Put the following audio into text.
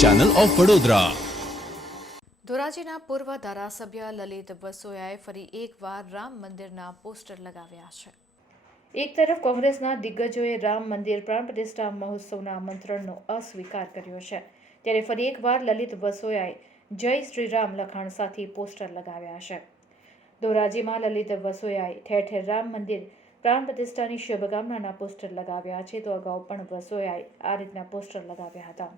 Channel of Vadodara ધોરાજીના પૂર્વ ધારાસભ્ય લલિત બસોયાએ ફરી એકવાર રામ મંદિરના પોસ્ટર લગાવ્યા છે. એક તરફ કોંગ્રેસના દિગ્ગજોએ રામ મંદિર પ્રાણ પ્રતિષ્ઠા મહોત્સવના આમંત્રણનો અસ્વીકાર કર્યો છે. ત્યારે ફરી એકવાર લલિત વસોયાએ જય શ્રી રામ લખાણ સાથે પોસ્ટર લગાવ્યા છે. ધોરાજીમાં લલિત વસોયાએ ઠેર ઠેર રામ મંદિર પ્રાણ પ્રતિષ્ઠાની શુભકામનાના પોસ્ટર લગાવ્યા છે. તો અગાઉ પણ બસોએ આ રીતના પોસ્ટર લગાવ્યા હતા.